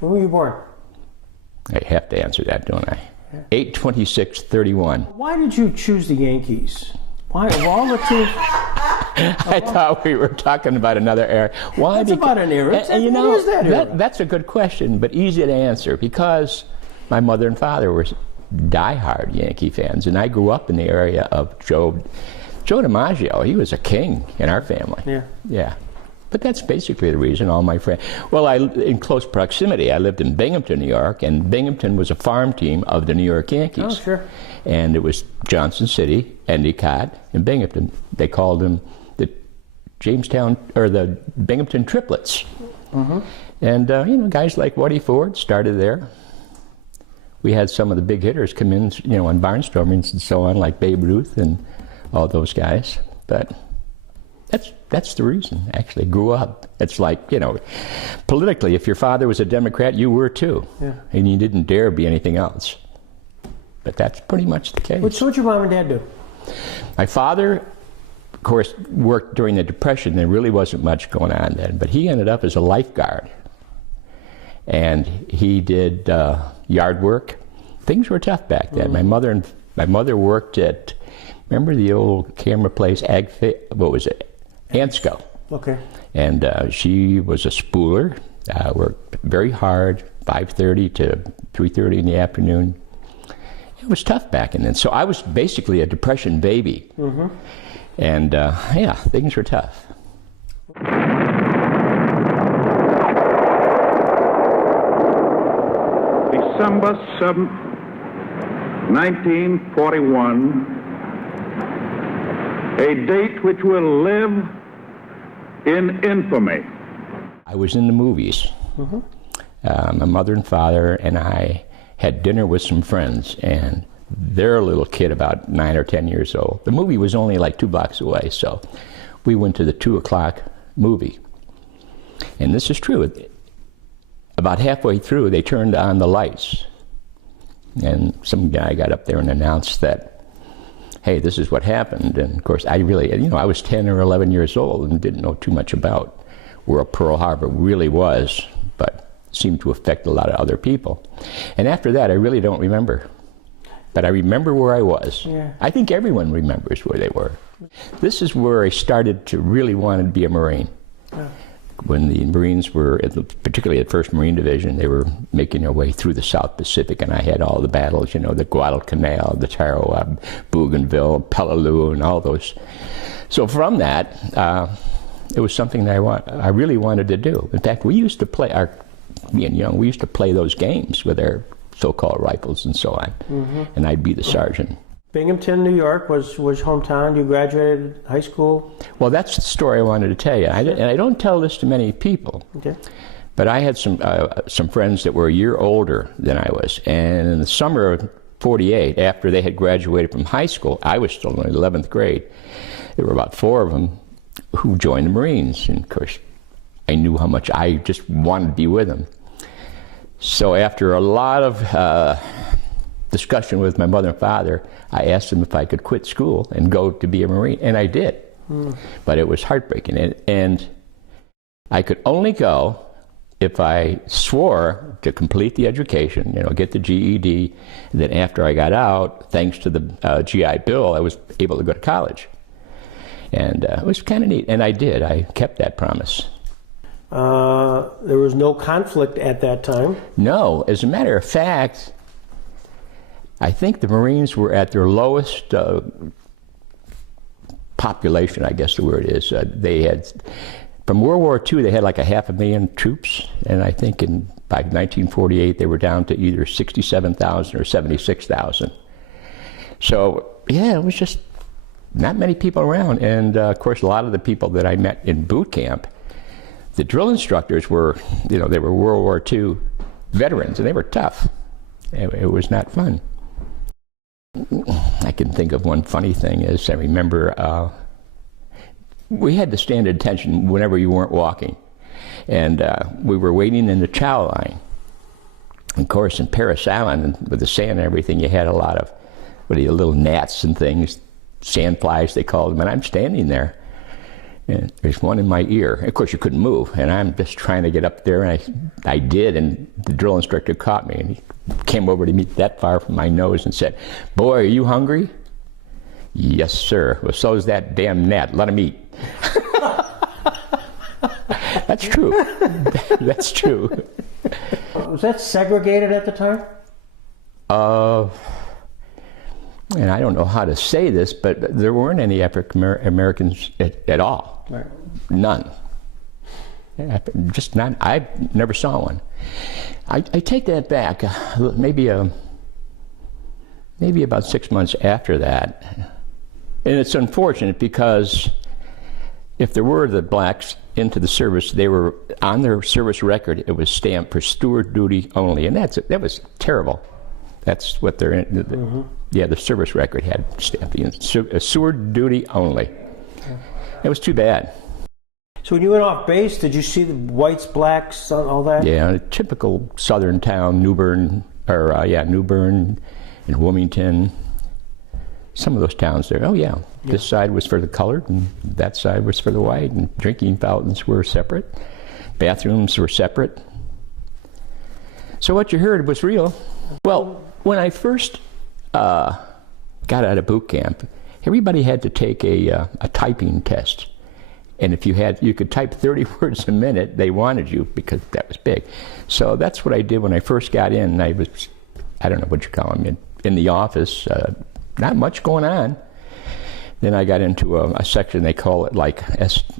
When were you born? I have to answer that, don't I? 8/26/31. Why did you choose the Yankees? Why, of all the teams? I thought we were talking about another era. Why? That's about an era. You know, what is that era? That's a good question, but easy to answer, because my mother and father were diehard Yankee fans, and I grew up in the area of Joe DiMaggio. He was a king in our family. Yeah. Yeah. But that's basically the reason. All my friends. Well, in close proximity, I lived in Binghamton, New York, and Binghamton was a farm team of the New York Yankees. Oh, sure. And it was Johnson City, Endicott, and Binghamton. They called them the Jamestown, or the Binghamton Triplets. Mm-hmm. And you know, guys like Woody Ford started there. We had some of the big hitters come in, you know, on barnstormings and so on, like Babe Ruth and all those guys. But that's the reason, actually. Grew up. It's like, you know, politically, if your father was a Democrat, you were too. Yeah. And you didn't dare be anything else. But that's pretty much the case. So what'd your mom and dad do? My father, of course, worked during the Depression. There really wasn't much going on then. But he ended up as a lifeguard. And he did yard work. Things were tough back then. Mm. My mother worked at, remember the old camera place, what was it? Ansco. Okay. And she was a spooler, worked very hard, 5:30 to 3:30 in the afternoon. It was tough back then. So I was basically a Depression baby. Mm-hmm. And yeah, things were tough. December 7th, 1941, a date which will live in infamy. I was in the movies. Mm-hmm. My mother and father and I had dinner with some friends, and their little kid, about 9 or 10 years old. The movie was only like 2 blocks away, so we went to the 2 o'clock movie. And this is true. About halfway through, they turned on the lights, and some guy got up there and announced that, hey, this is what happened. And of course, I really, you know, I was 10 or 11 years old and didn't know too much about where Pearl Harbor really was, but it seemed to affect a lot of other people. And after that, I really don't remember. But I remember where I was. Yeah. I think everyone remembers where they were. This is where I started to really want to be a Marine. Yeah. When the Marines were, particularly at 1st Marine Division, they were making their way through the South Pacific, and I had all the battles, you know, the Guadalcanal, the Tarawa, Bougainville, Peleliu, and all those. So from that, it was something that I really wanted to do. In fact, we used to play, being young, we used to play those games with our so-called rifles and so on, mm-hmm. and I'd be the sergeant. Binghamton, New York was hometown. You graduated high school? Well, that's the story I wanted to tell you. And I don't tell this to many people. Okay. But I had some friends that were a year older than I was. And in the summer of '48, after they had graduated from high school, I was still in the 11th grade. There were about 4 of them who joined the Marines. And of course, I knew how much I just wanted to be with them. So after a lot of discussion with my mother and father, I asked them if I could quit school and go to be a Marine, and I did. But it was heartbreaking, and I could only go if I swore to complete the education, you know, get the GED, and then after I got out, thanks to the GI Bill, I was able to go to college. And it was kind of neat, and I did. I kept that promise. There was no conflict at that time? No. As a matter of fact, I think the Marines were at their lowest population, I guess the word is. They had, from World War II, they had like 500,000 troops, and I think by 1948 they were down to either 67,000 or 76,000. So yeah, it was just not many people around, and of course a lot of the people that I met in boot camp, the drill instructors were, you know, they were World War II veterans, and they were tough. It was not fun. I can think of one funny thing is I remember we had to stand at attention whenever you weren't walking, and we were waiting in the chow line. Of course, in Paris Island, with the sand and everything, you had a lot of little gnats and things, sand flies they called them, and I'm standing there, And there's one in my ear. Of course, you couldn't move, and I'm just trying to get up there, and I did, and the drill instructor caught me, and he came over to me that far from my nose and said, "Boy, are you hungry?" "Yes, sir." "Well, so is that damn gnat. Let him eat." That's true. That's true. Was that segregated at the time? And I don't know how to say this, but there weren't any African Americans at all. Right. None. Just not. I never saw one. I take that back. Maybe about 6 months after that, and it's unfortunate because if there were the blacks into the service, they were on their service record. It was stamped for steward duty only, and that was terrible. That's what they're in. Yeah, the service record had stamped in steward duty only. It was too bad. So when you went off base, did you see the whites, blacks, all that? Yeah, a typical southern town, Newbern and Wilmington. Some of those towns there. Oh yeah, this side was for the colored, and that side was for the white. And drinking fountains were separate. Bathrooms were separate. So what you heard was real. Well, when I first got out of boot camp, everybody had to take a typing test. And if you could type 30 words a minute, they wanted you because that was big. So that's what I did when I first got in. I don't know what you call them, in the office, not much going on. Then I got into a section, they call it like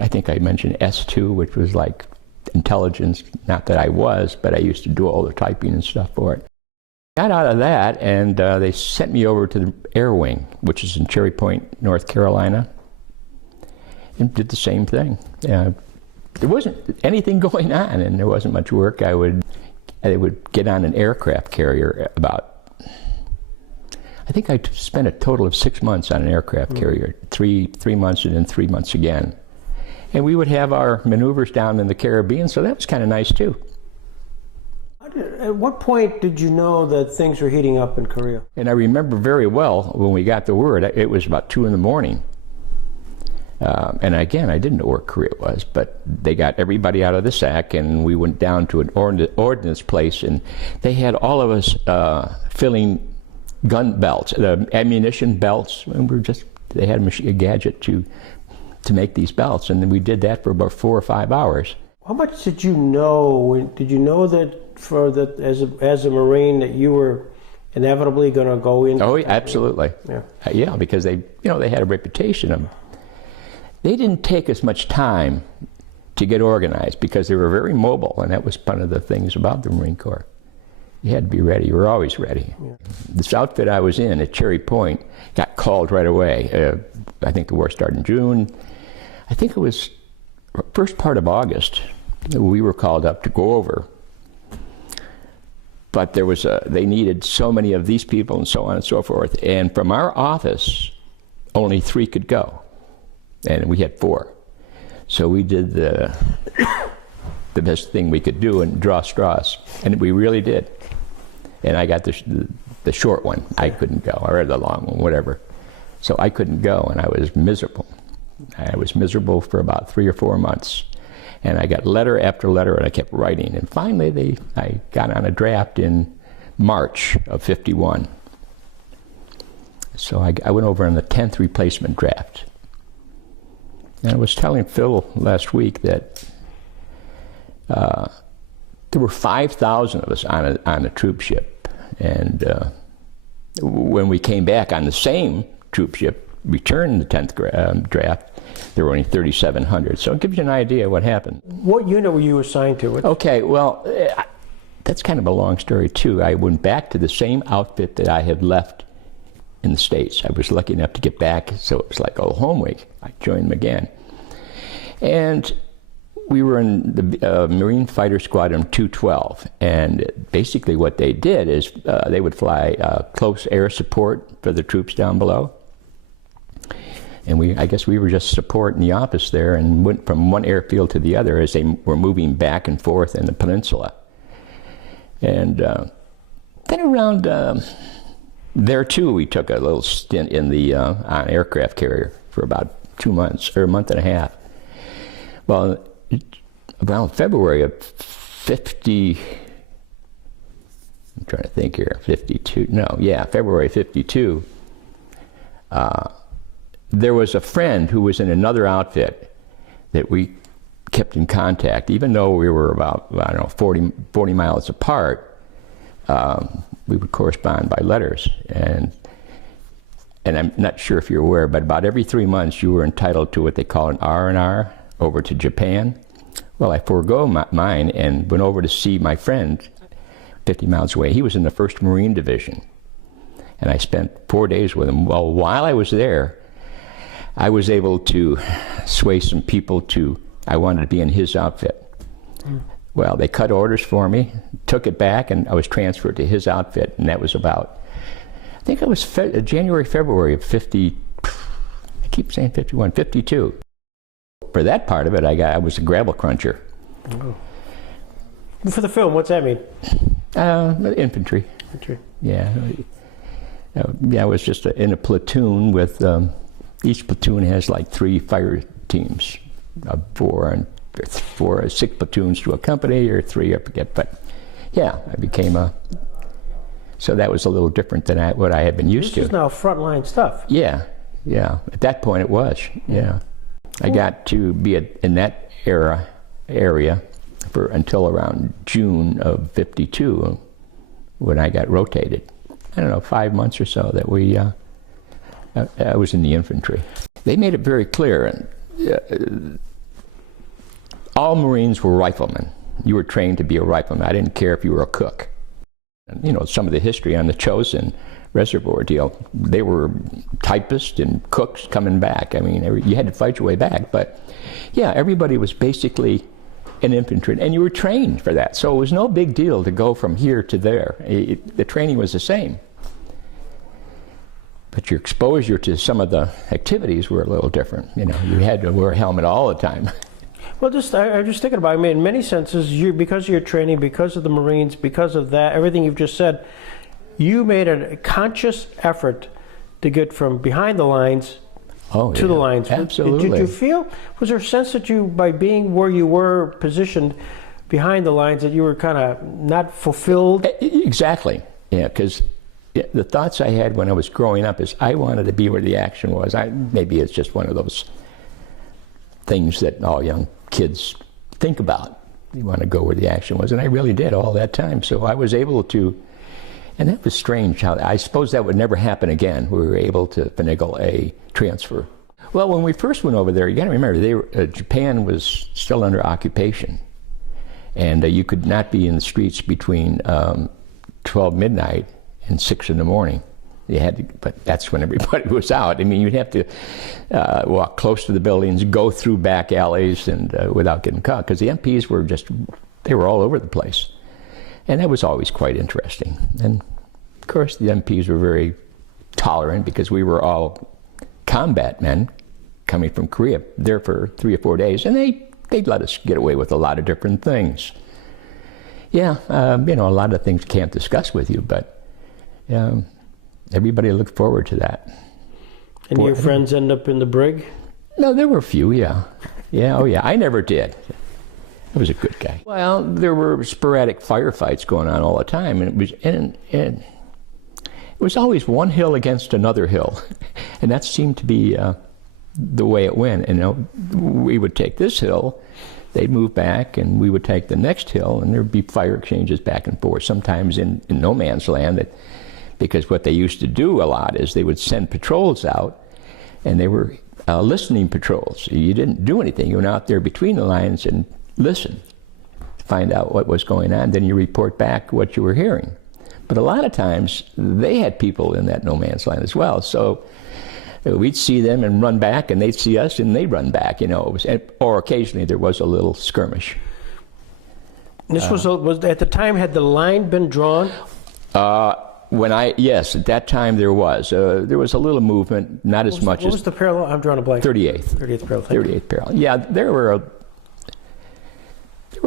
I think I mentioned S2, which was like intelligence. Not that I was, but I used to do all the typing and stuff for it. Got out of that, and they sent me over to the Air Wing, which is in Cherry Point, North Carolina, and did the same thing. There wasn't anything going on, and there wasn't much work. I would get on an aircraft carrier I think I spent a total of 6 months on an aircraft carrier, three months and then 3 months again. And we would have our maneuvers down in the Caribbean, so that was kind of nice too. At what point did you know that things were heating up in Korea? And I remember very well when we got the word, it was about 2 in the morning. And again, I didn't know where Korea was, but they got everybody out of the SAC, and we went down to an ordnance place, and they had all of us filling gun belts, ammunition belts, and they had a gadget to make these belts, and then we did that for about 4 or 5 hours. How much did you know? Did you know that as a Marine that you were inevitably going to go in? Oh, absolutely. Yeah, because they had a reputation of. They didn't take as much time to get organized because they were very mobile, and that was one of the things about the Marine Corps. You had to be ready. You were always ready. Yeah. This outfit I was in at Cherry Point got called right away. I think the war started in June. I think it was first part of August. We were called up to go over. But they needed so many of these people and so on and so forth. And from our office, only 3 could go. And we had 4. So we did the best thing we could do and draw straws. And we really did. And I got the short one. I couldn't go, or the long one, whatever. So I couldn't go, and I was miserable. I was miserable for about 3 or 4 months. And I got letter after letter, and I kept writing. And finally, I got on a draft in March of '51. So I went over on the 10th replacement draft. And I was telling Phil last week that there were 5,000 of us on a troop ship. And when we came back on the same troop ship, returned the 10th draft, there were only 3,700. So it gives you an idea of what happened. What unit were you assigned to? Okay, well, that's kind of a long story too. I went back to the same outfit that I had left in the States. I was lucky enough to get back, so it was like a home week. I joined them again. And we were in the Marine Fighter Squadron 212, and basically what they did is they would fly close air support for the troops down below. And I guess we were just supporting the office there and went from one airfield to the other as they were moving back and forth in the peninsula. And then around there too, we took a little stint in the on aircraft carrier for about 2 months, or a month and a half. Well, around February of 50, I'm trying to think here, 52, no, yeah, February 52, there was a friend who was in another outfit that we kept in contact, even though we were about, I don't know, 40 miles apart. We would correspond by letters, and I'm not sure if you're aware, but about every 3 months you were entitled to what they call an R&R over to Japan. Well, I forego mine and went over to see my friend 50 miles away. He was in the 1st Marine Division, and I spent 4 days with him. Well, while I was there, I was able to sway some people to, I wanted to be in his outfit. Well, they cut orders for me, took it back, and I was transferred to his outfit, and that was about, I think it was January, February of 50, I keep saying 51, 52. For that part of it, I was a gravel cruncher. Oh. For the film, what's that mean? Infantry. Infantry. Yeah. I was just in a platoon with, each platoon has like 3 fire teams, 4 6 platoons to a company, or 3, I forget. But yeah, I became so that was a little different than what I had been used to. This is now frontline stuff. Yeah. At that point it was, yeah. I got to be in that area for until around June of 52, when I got rotated. I don't know, 5 months or so that I was in the infantry. They made it very clear, all Marines were riflemen. You were trained to be a rifleman. I didn't care if you were a cook. You know, some of the history on the Chosin Reservoir deal, they were typists and cooks coming back. I mean, you had to fight your way back. But yeah, everybody was basically an infantry, and you were trained for that. So it was no big deal to go from here to there. The training was the same. But your exposure to some of the activities were a little different. You know, you had to wear a helmet all the time. Well, I'm just thinking about it. I mean, in many senses, because of your training, because of the Marines, because of that, everything you've just said, you made a conscious effort to get from behind the lines to the lines. Absolutely. Did you feel, was there a sense that you, by being where you were positioned behind the lines, that you were kind of not fulfilled? Exactly. Yeah, because the thoughts I had when I was growing up is I wanted to be where the action was. Maybe it's just one of those things that all young kids think about. You want to go where the action was, and I really did all that time. So I was able to, and that was strange. How I suppose that would never happen again. We were able to finagle a transfer. Well, when we first went over there, you got to remember, Japan was still under occupation, and you could not be in the streets between 12 midnight and 6 in the morning. You had to, but that's when everybody was out. I mean, you'd have to walk close to the buildings, go through back alleys, and without getting caught, because the MPs were they were all over the place. And that was always quite interesting. And of course, the MPs were very tolerant, because we were all combat men coming from Korea there for 3 or 4 days, and they'd let us get away with a lot of different things. Yeah, you know, a lot of things can't discuss with you, but everybody looked forward to that. And your friends end up in the brig? No, there were a few, yeah. Yeah, oh yeah, I never did. I was a good guy. Well, there were sporadic firefights going on all the time, and it was always one hill against another hill, and that seemed to be the way it went. And you know, we would take this hill, they'd move back, and we would take the next hill, and there'd be fire exchanges back and forth, sometimes in no man's land. Because what they used to do a lot is they would send patrols out, and they were listening patrols. You didn't do anything. You went out there between the lines and listened to find out what was going on. Then you report back what you were hearing. But a lot of times, they had people in that no man's land as well. So we'd see them and run back, and they'd see us and they'd run back. You know, or occasionally there was a little skirmish. This was at the time, had the line been drawn? Yes, at that time there was. There was a little movement, not as much as... What was the parallel? I'm drawing a blank. 38th. 38th parallel. 38th parallel. Yeah, there were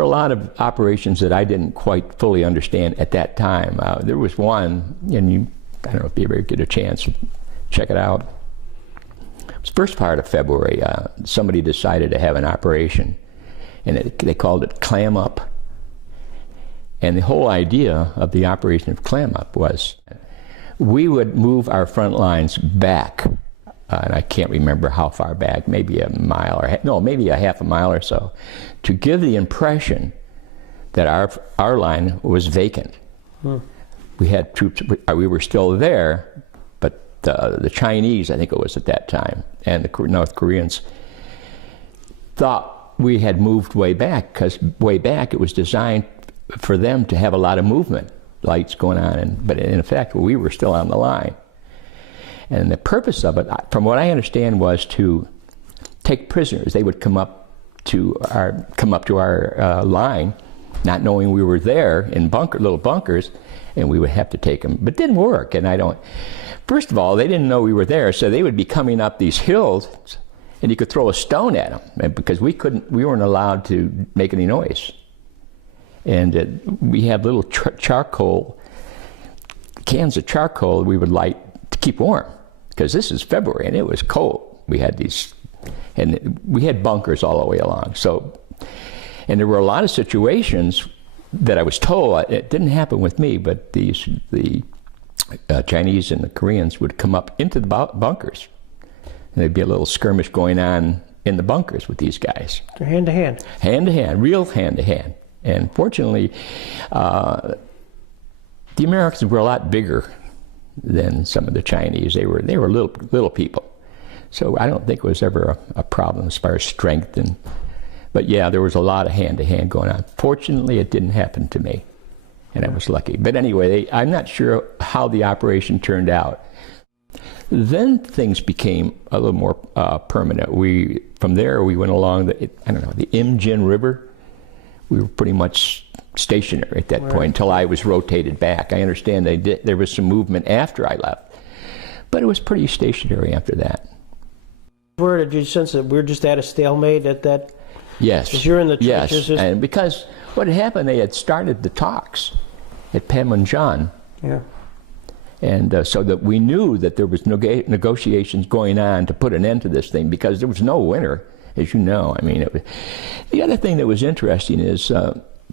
a lot of operations that I didn't quite fully understand at that time. There was one, and I don't know if you ever get a chance to check it out. It was the first part of February. Somebody decided to have an operation and they called it clam up. And the whole idea of the operation of clam up was we would move our front lines back, and I can't remember how far back, maybe a mile or no, maybe a half a mile or so, to give the impression that our line was vacant. We had troops, we were still there, but the Chinese, I think it was at that time, and the North Koreans thought we had moved way back, because way back it was designed for them to have a lot of movement, lights going on, but in effect we were still on the line. And the purpose of it, from what I understand, was to take prisoners. They would come up to our line, not knowing we were there in little bunkers, and we would have to take them. But it didn't work, and first of all, they didn't know we were there, so they would be coming up these hills, and you could throw a stone at them, because we weren't allowed to make any noise. And we had little charcoal, cans of charcoal we would light to keep warm, because this is February and it was cold. We had these, and we had bunkers all the way along. So, and there were a lot of situations that I was told, it didn't happen with me, but the Chinese and the Koreans would come up into the bunkers, and there'd be a little skirmish going on in the bunkers with these guys. Hand to hand. Hand to hand, real hand to hand. And fortunately, the Americans were a lot bigger than some of the Chinese. They were little people, so I don't think it was ever a problem as far as strength. But yeah, there was a lot of hand-to-hand going on. Fortunately, it didn't happen to me, and I was lucky. But anyway, I'm not sure how the operation turned out. Then things became a little more permanent. From there we went along the Imjin River. We were pretty much stationary at that point until I was rotated back. I understand there was some movement after I left, but it was pretty stationary after that. Where did you sense that we're just at a stalemate at that? Yes. Because you're in the trenches. Yes, and because what had happened, they had started the talks at Panmunjom. Yeah. And so that we knew that there was negotiations going on to put an end to this thing, because there was no winner. As you know, I mean, the other thing that was interesting is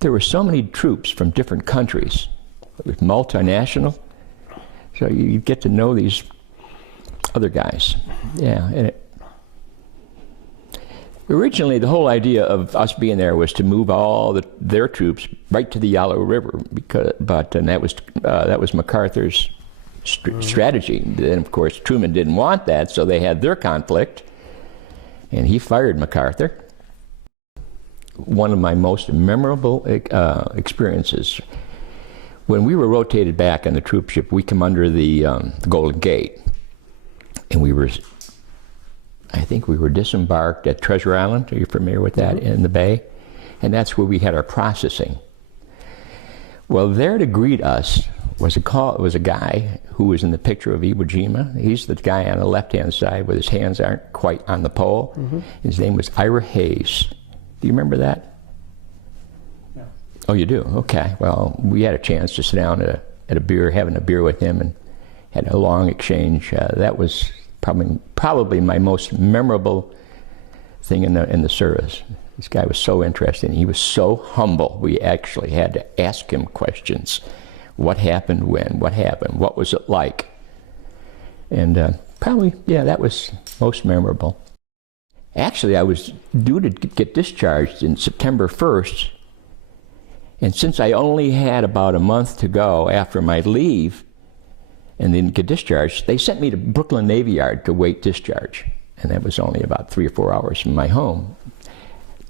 there were so many troops from different countries. It was multinational, so you get to know these other guys. Yeah, and originally the whole idea of us being there was to move all their troops right to the Yellow River, and that was MacArthur's strategy. Then, of course, Truman didn't want that, so they had their conflict. And he fired MacArthur. One of my most memorable experiences, when we were rotated back on the troop ship, we come under the Golden Gate, and I think we were disembarked at Treasure Island. Are you familiar with that? In the bay? And that's where we had our processing. Well, there to greet us was a guy who was in the picture of Iwo Jima. He's the guy on the left-hand side with his hands aren't quite on the pole. His name was Ira Hayes. Do you remember that? No. Oh, you do? Okay. Well, we had a chance to sit down at having a beer with him, and had a long exchange. That was probably my most memorable thing in the service. This guy was so interesting. He was so humble. We actually had to ask him questions. What happened when? What happened? What was it like? And that was most memorable. Actually, I was due to get discharged in September 1st, and since I only had about a month to go after my leave and then get discharged, they sent me to Brooklyn Navy Yard to wait discharge, and that was only about 3 or 4 hours from my home.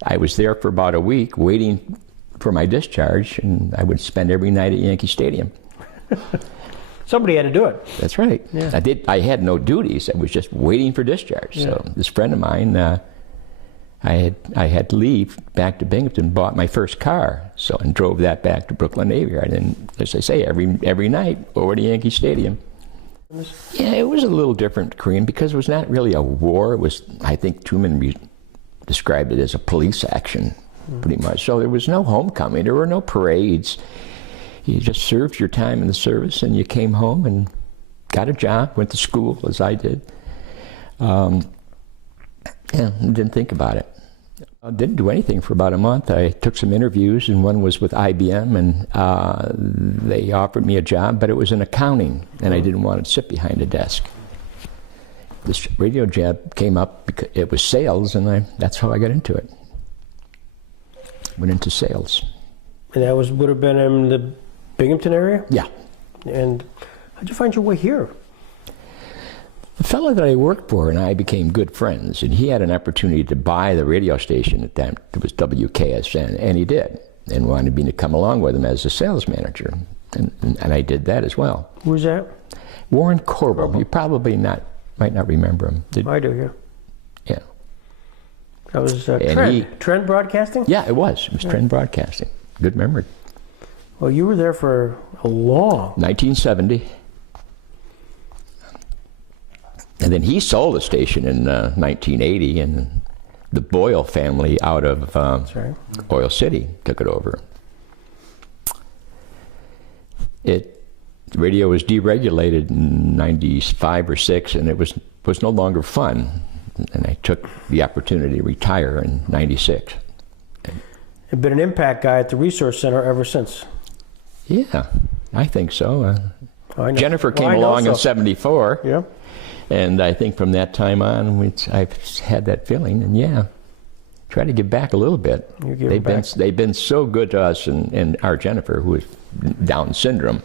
I was there for about a week waiting for my discharge, and I would spend every night at Yankee Stadium. Somebody had to do it. That's right. Yeah. I had no duties. I was just waiting for discharge. Yeah. So this friend of mine, I had to leave back to Binghamton, bought my first car, and drove that back to Brooklyn Navy Yard. And as I say, every night over to Yankee Stadium. Yeah, it was a little different, Korean, because it was not really a war. It was, I think Truman described it as a police action, pretty much. So there was no homecoming. There were no parades. You just served your time in the service, and you came home and got a job, went to school, as I did. Didn't think about it. I didn't do anything for about a month. I took some interviews, and one was with IBM, and they offered me a job, but it was in accounting, and I didn't want to sit behind a desk. This radio job came up because it was sales, and that's how I got into it. Went into sales. And that would have been in the Binghamton area? Yeah. And how'd you find your way here? The fellow that I worked for and I became good friends, and he had an opportunity to buy the radio station at that. It was WKSN, and he did, and wanted me to come along with him as a sales manager, and I did that as well. Who's that? Warren Corbell. You probably might not remember him. I do, yeah. Yeah. That was Trend Broadcasting? Yeah, it was. It was Trend Broadcasting. Good memory. Well, you were there for a long... 1970. And then he sold the station in 1980, and the Boyle family out of Oil City took it over. Radio was deregulated in 95 or 6, and it was no longer fun. And I took the opportunity to retire in 96. You've been an impact guy at the Resource Center ever since. Yeah, I think so. I know. Jennifer came along in 74. Yeah. And I think from that time on, I've had that feeling, and yeah, try to give back a little bit. They've been so good to us, and our Jennifer, who is Down syndrome.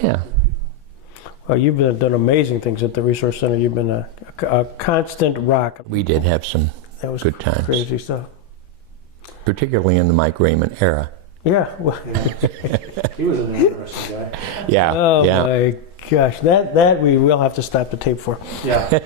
Yeah. Well, you've done amazing things at the Resource Center. You've been a constant rock. We did have some good times. Crazy stuff. Particularly in the Mike Raymond era. Yeah. Well, He was an interesting guy. Yeah. oh yeah. my gosh, that we will have to stop the tape for. Yeah.